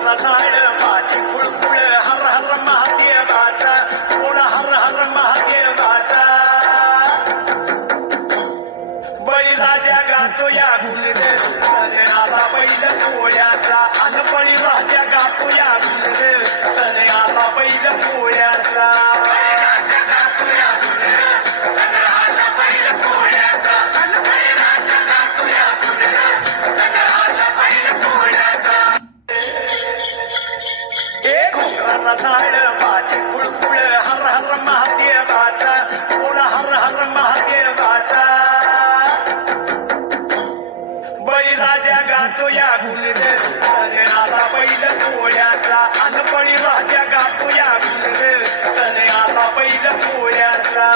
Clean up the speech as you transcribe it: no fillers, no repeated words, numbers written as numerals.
डोंगराचा झाड माझी फुळफुळ हर हर महादेवाचा बोला हर हर महादेवाचा बळीराजा गातो या गुलर सणाला बैल पोळ्याचा अन बळीराजा गातो या गुलर सणाला बैल पोळ्याचा झाड माझी फुळफुळ हर हर महादेवाचा बोला हर हर महादेवाचा बळीराजा गातो या गुलर सणाला बैल पोळ्याचा अन बळीराजा गातो या गुलर सणाला बैल पोळ्याचा